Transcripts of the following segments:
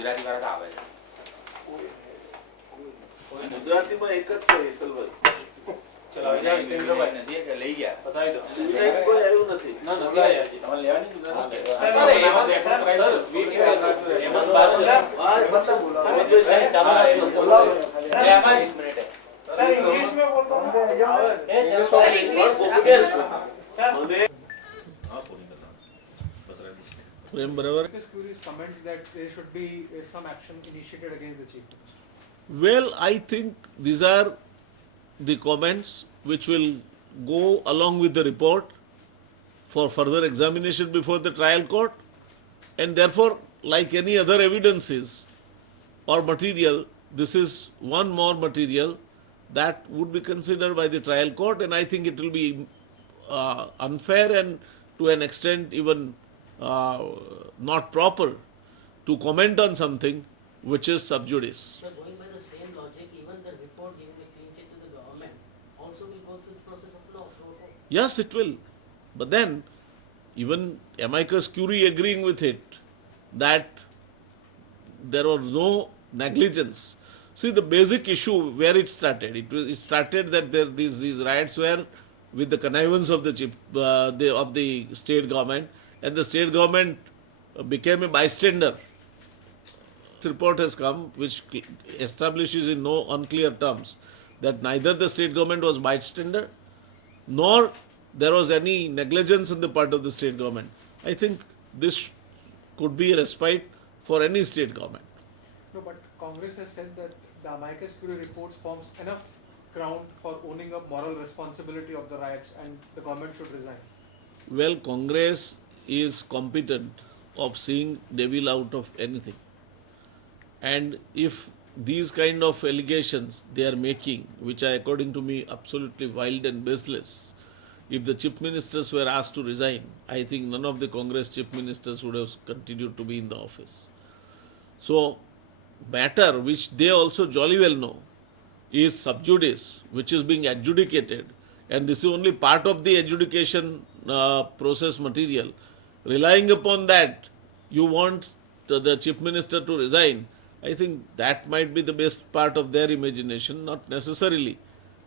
ગુજરાતી વાળા તો આવે છે. ગુજરાતીમાં એક જ છે હેતલભાઈ. ચલાવી જાય ઇન્દ્રભાઈ નથી કે લઈ ગયા બતાવી દો. ગુજરાતી કોઈ આવ્યું નથી. ના નથી આયા હજી. તમારે લેવાની ગુજરાતી સર, એમાં इंग्लिश में बोलता हूँ પ્રેમ બરાબર. comments that there should be some action initiated against the chief minister. Well, I think these are the comments which will go along with the report for further examination before the trial court, and therefore, like any other evidences or material, this is one more material that would be considered by the trial court, and I think it will be unfair and to an extent even not proper to comment on something which is sub judice. So going by the same logic, even the report giving a clean check to the government also will go through the process of law. Yes, it will. But then, even amicus curiae agreeing with it, that there was no negligence. See, the basic issue where it started, it started that these riots were with the connivance of the state government, and the state government became a bystander. This report has come which establishes in no unclear terms that neither the state government was bystander nor there was any negligence on the part of the state government. I think this could be a respite for any state government. No, but Congress has said that the amicus curiae report forms enough ground for owning up moral responsibility of the riots and the government should resign. Well, Congress is competent of seeing devil out of anything. And if these kind of allegations they are making, which are according to me absolutely wild and baseless, if the chief ministers were asked to resign, I think none of the Congress chief ministers would have continued to be in the office. So, matter which they also jolly well know is sub judice, which is being adjudicated, and this is only part of the adjudication process material. Relying upon that, you want the chief minister to resign. I think that might be the best part of their imagination, not necessarily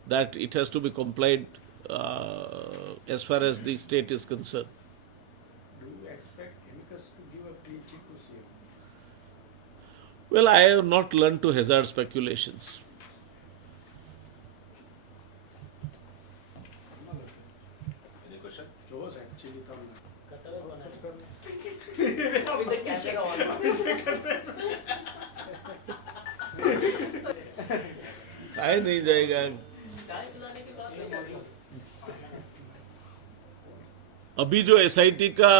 that it has to be complied as far as the state is concerned. Do you expect amicus to give a clean check to CM? Well, I have not learned to hazard speculations. Any question? Those actually come. With the camera on. काय नहीं जाएगा. चाय पिलाने के बाद में क्या? अभी जो एसआईटी का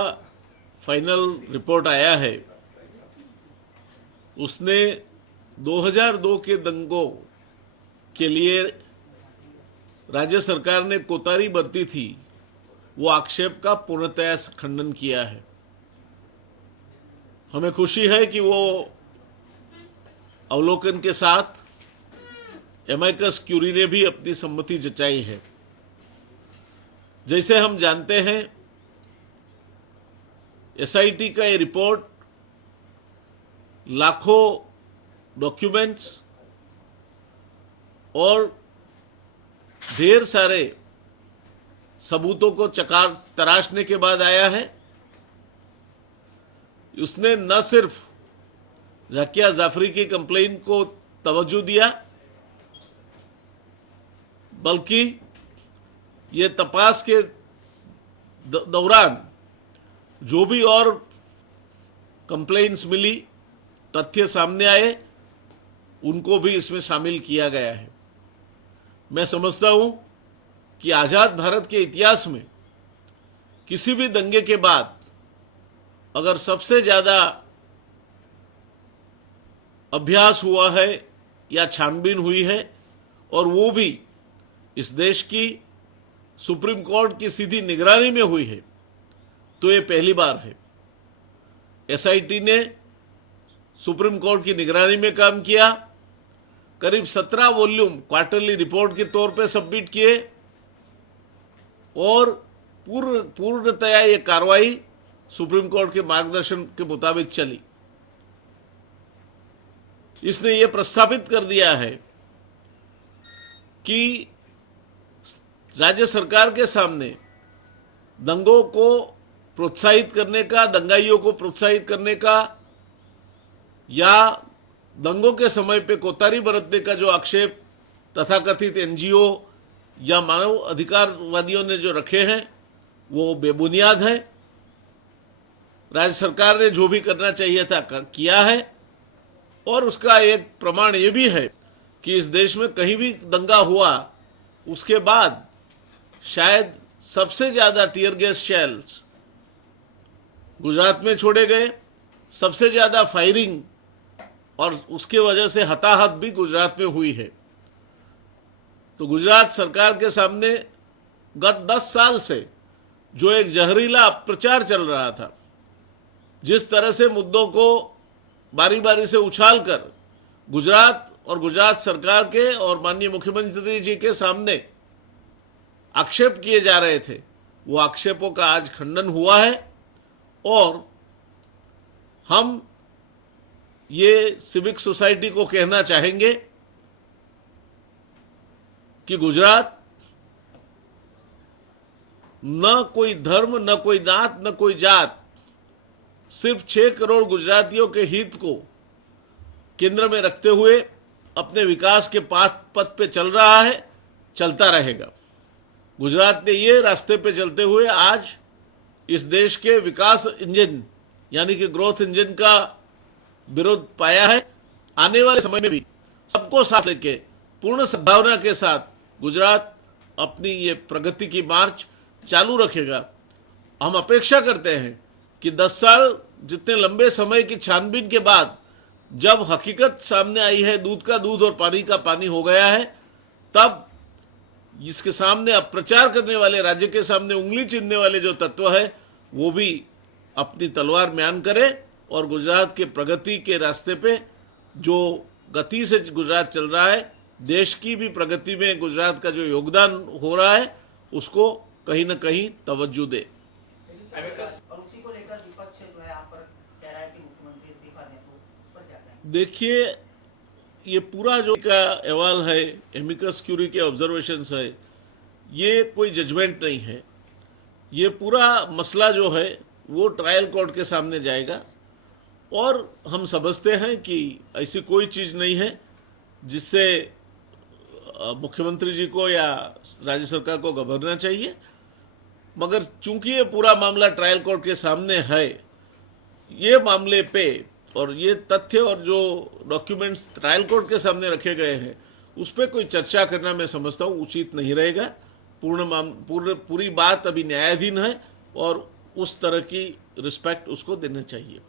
फाइनल रिपोर्ट आया है उसने 2002 के दंगों के लिए राज्य सरकार ने कोताही बरती थी, वो आक्षेप का पूर्णतया खंडन किया है. हमें खुशी है कि वो अवलोकन के साथ एमाइकस क्यूरी ने भी अपनी सम्मति जताई है. जैसे हम जानते हैं, एसआईटी का ये रिपोर्ट लाखों डॉक्यूमेंट्स और ढेर सारे सबूतों को चकार तराशने के बाद आया है. उसने न सिर्फ जाकिया जाफरी की कंप्लेंट को तवज्जो दिया, बल्कि ये तपास के दौरान जो भी और कंप्लेंट्स मिली, तथ्य सामने आए, उनको भी इसमें शामिल किया गया है. मैं समझता हूं कि आजाद भारत के इतिहास में किसी भी दंगे के बाद अगर सबसे ज्यादा अभ्यास हुआ है या छानबीन हुई है और वो भी इस देश की सुप्रीम कोर्ट की सीधी निगरानी में हुई है, तो ये पहली बार है. एसआईटी ने सुप्रीम कोर्ट की निगरानी में काम किया, करीब 17 वॉल्यूम क्वार्टरली रिपोर्ट के तौर पे सबमिट किए और पूर्णतया ये कार्रवाई सुप्रीम कोर्ट के मार्गदर्शन के मुताबिक चली. इसने ये प्रस्थापित कर दिया है कि राज्य सरकार के सामने दंगों को प्रोत्साहित करने का, दंगाइयों को प्रोत्साहित करने का या दंगों के समय पे कोताही बरतने का जो आक्षेप तथाकथित एनजीओ या मानव अधिकारवादियों ने जो रखे हैं वो बेबुनियाद है। राज्य सरकार ने जो भी करना चाहिए था किया है, और उसका एक प्रमाण ये भी है कि इस देश में कहीं भी दंगा हुआ उसके बाद शायद सबसे ज्यादा टीयर गैस शेल्स गुजरात में छोड़े गए, सबसे ज्यादा फायरिंग और उसके वजह से हताहत भी गुजरात में हुई है। तो गुजरात सरकार के सामने गत 10 साल से जो एक जहरीला अपप्रचार चल रहा था, जिस तरह से मुद्दों को बारी बारी से उछालकर गुजरात और गुजरात सरकार के और माननीय मुख्यमंत्री जी के सामने आक्षेप किए जा रहे थे, वो आक्षेपों का आज खंडन हुआ है। और हम ये सिविक सोसाइटी को कहना चाहेंगे कि गुजरात न कोई धर्म, न कोई नात, न कोई जात, सिर्फ 6 करोड़ गुजरातियों के हित को केंद्र में रखते हुए अपने विकास के पथ पे चल रहा है, चलता रहेगा। गुजरात ने ये रास्ते पे चलते हुए आज इस देश के विकास इंजन यानी कि ग्रोथ इंजन का विरोध पाया है। आने वाले समय में भी सबको साथ लेके पूर्ण सद्भावना के साथ गुजरात अपनी ये प्रगति की मार्च चालू रखेगा। हम अपेक्षा करते हैं कि 10 साल जितने लंबे समय की छानबीन के बाद जब हकीकत सामने आई है, दूध का दूध और पानी का पानी हो गया है, तब इसके सामने अब प्रचार करने वाले, राज्य के सामने उंगली चीनने वाले जो तत्व है वो भी अपनी तलवार म्यान करे और गुजरात के प्रगति के रास्ते पे जो गति से गुजरात चल रहा है, देश की भी प्रगति में गुजरात का जो योगदान हो रहा है उसको कहीं न कहीं तवज्जो दे। और उसी को लेकर विपक्ष जो है यहाँ पर कह रहा है कि मुख्यमंत्री इस्तीफा दें, तो उस पर क्या कहेंगे? देखिए, ये पूरा जो का अहवाल है, एमिकस क्यूरी के ऑब्जर्वेशंस है, ये कोई जजमेंट नहीं है। ये पूरा मसला जो है वो ट्रायल कोर्ट के सामने जाएगा और हम समझते हैं कि ऐसी कोई चीज़ नहीं है जिससे मुख्यमंत्री जी को या राज्य सरकार को घबराना चाहिए। मगर चूंकि ये पूरा मामला ट्रायल कोर्ट के सामने है, ये मामले पे और ये तथ्य और जो डॉक्यूमेंट्स ट्रायल कोर्ट के सामने रखे गए हैं उस पर कोई चर्चा करना मैं समझता हूँ उचित नहीं रहेगा। पूरी बात अभी न्यायाधीन है और उस तरह की रिस्पेक्ट उसको देना चाहिए।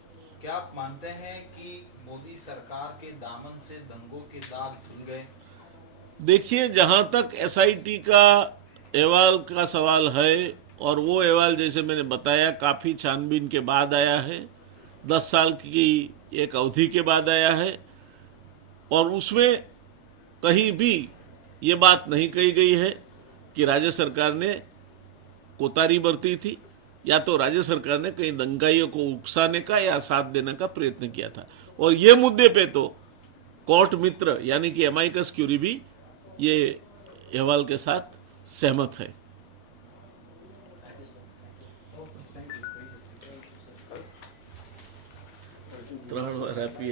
क्या आप मानते हैं कि मोदी सरकार के दामन से दंगों के दाग धुल गए? देखिए, जहां तक एसआईटी का अहवाल का सवाल है, और वो अहवाल जैसे मैंने बताया काफ़ी छानबीन के बाद आया है, 10 साल की एक अवधि के बाद आया है, और उसमें कहीं भी ये बात नहीं कही गई है कि राज्य सरकार ने कोताही बरती थी या तो राज्य सरकार ने कहीं दंगाइयों को उकसाने का या साथ देने का प्रयत्न किया था। और ये मुद्दे पे तो कोर्ट मित्र यानी कि एमिकस क्यूरी भी ये अहवाल के साथ सहमत है। ત્રણ વાર આપી